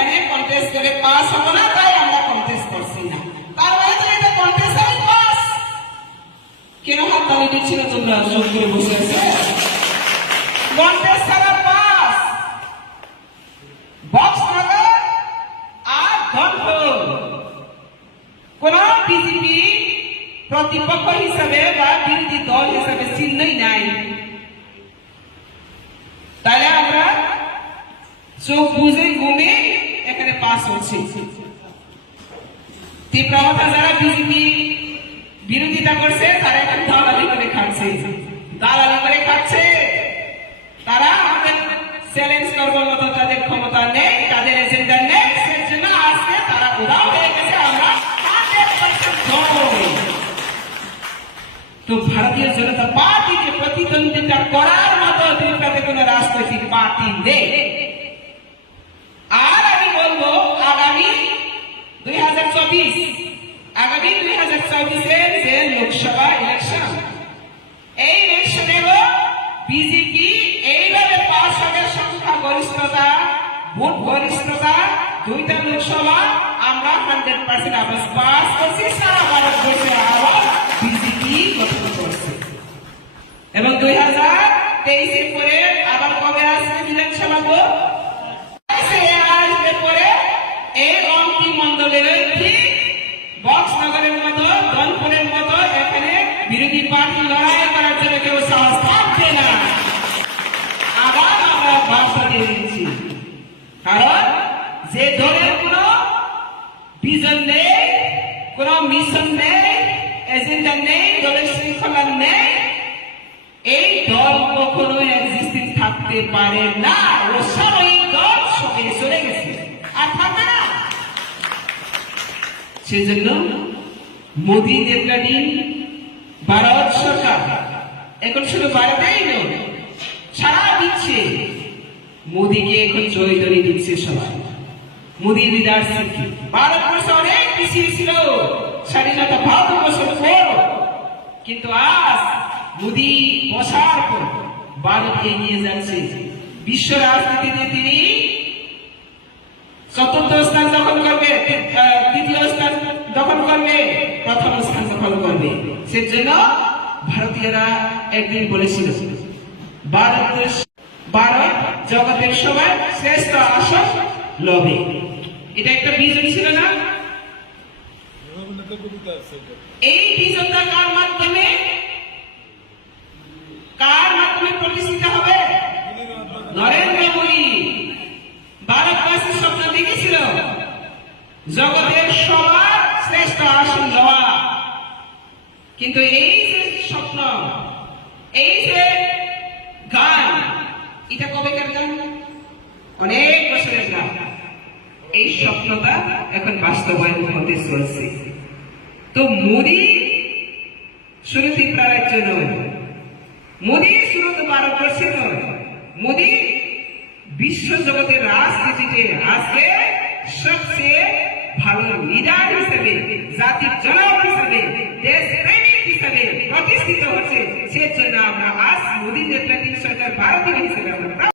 এখানে কন্টেস্ট করে পাস হবো না, তাই আমরা কন্টেস্ট করছি না। তার মানে তো এটা কন্টেস্ট আমি পাস। কেন হাত তালি দিচ্ছিল তোমরা চুপ করে বসে আছে? কন্টেস্ট ছাড়া পাস। বক্সনগর আর ধনপুর কোন বিজেপি প্রতিপক্ষ হিসাবে বা বিরোধী দল হিসাবে চিহ্নই নাই। তাহলে আমরা চোখ বুঝে ঘুমে এখানে পাস হচ্ছে। তীব্রতা যারা বিজেপি বিরোধিতা করছে তারা এখন দালালি করে খাচ্ছে, দালালি করে খাচ্ছে। তারা আমাদের চ্যালেঞ্জ করবার মতো তাদের ক্ষমতা নেই, তাদের এজেন্ডা নেই। সেই জন্য আজকে তারা উদাও হয়ে গেছে। আমরা তো ভারতীয় জনতা পার্টিকে প্রতিদ্বন্দ্বিতা করার মতো ত্রিপুরাতে কোন রাজনৈতিক পার্টি নেই। আর আমি বলবো আগামী 2024 যে লোকসভা ইলেকশন, এই ইলেকশনেও বিজেপি এইভাবে পাস হবে সংখ্যা গরিষ্ঠতা, ভোট গরিষ্ঠতা, দুইটা লোকসভা আমরা 100% আবার পাস করছি। সারা ভারতবর্ষে আবার বিজেপি গঠন করছে। এবং 2023 পরে আবার কবে আসবে বিধানসভা ভোট? আসবে পরে এই অন্তিম মন্ডলের ঠিক বক্সনগরের মতো, ধনপুরের মতো এখানে বিরোধী পার্টি লড়াই করার জন্য কেউ সাহস থাকবে না। আবার আমরা ভাষা দিয়ে দিচ্ছি, কারণ যে দলের কোন ভিজন নেই, কোন মিশন নেই, এজেন্ডা নেই, দলের শৃঙ্খলা নেই, এই দল কখনো এক্সিস্টিং থাকতে পারে না। ও সবই দল সবে চলে গেছে, আর থাকবে না। সেজন্য মোদী নেতৃত্বাধীন ভারত সরকার এখন শুধু ভারতেই নয়, সারা দিচ্ছে মোদীকে এখন জয়ধ্বনি দিচ্ছে সবাই। মোদী লিডারশিপ ভারতবর্ষ অনেক পিছিয়ে ছিল স্বাধীনতা ভারতবর্ষের পর, কিন্তু আজ মোদী বসার পর ভারত এগিয়ে যাচ্ছে। বিশ্ব রাজনীতিতে তিনি চতুর্থ স্থান দখল করবে, তৃতীয় স্থান দখল করবে, প্রথম স্থান দখল করবে। সেজন্য ভারতীয়রা একদিন বলেছিল ভারত জগতের সবার শ্রেষ্ঠ আসন লবে। এটা একটা ভিজন ছিল না? এই ভিজনটা কার মাধ্যমে প্রতিষ্ঠিত হবে? নরেন্দ্র মোদী ভারতবাসীর স্বপ্ন দেখেছিল জগতের সবার শ্রেষ্ঠ আসন লওয়া। কিন্তু এই যে স্বপ্ন, এই যে গান, এটা কবেকার গান? অনেক বছরের গান। এই স্বপ্নটা এখন বাস্তবায়ন হতে চলছে। তো মোদী শুধু ত্রিপুরা রাজ্য নয়, মোদী শুধু ভারতবর্ষে নয়, মোদী বিশ্ব জগতের রাজনীতিতে আজকে সবচেয়ে ভালো লিডার হিসেবে, জাতির জনক হিসেবে, দেশ প্রেমিক হিসেবে প্রতিষ্ঠিত হচ্ছে। সেজন্য আমরা আজ মোদী নেতৃত্বাধীন সরকার ভারতীয় হিসেবে আমরা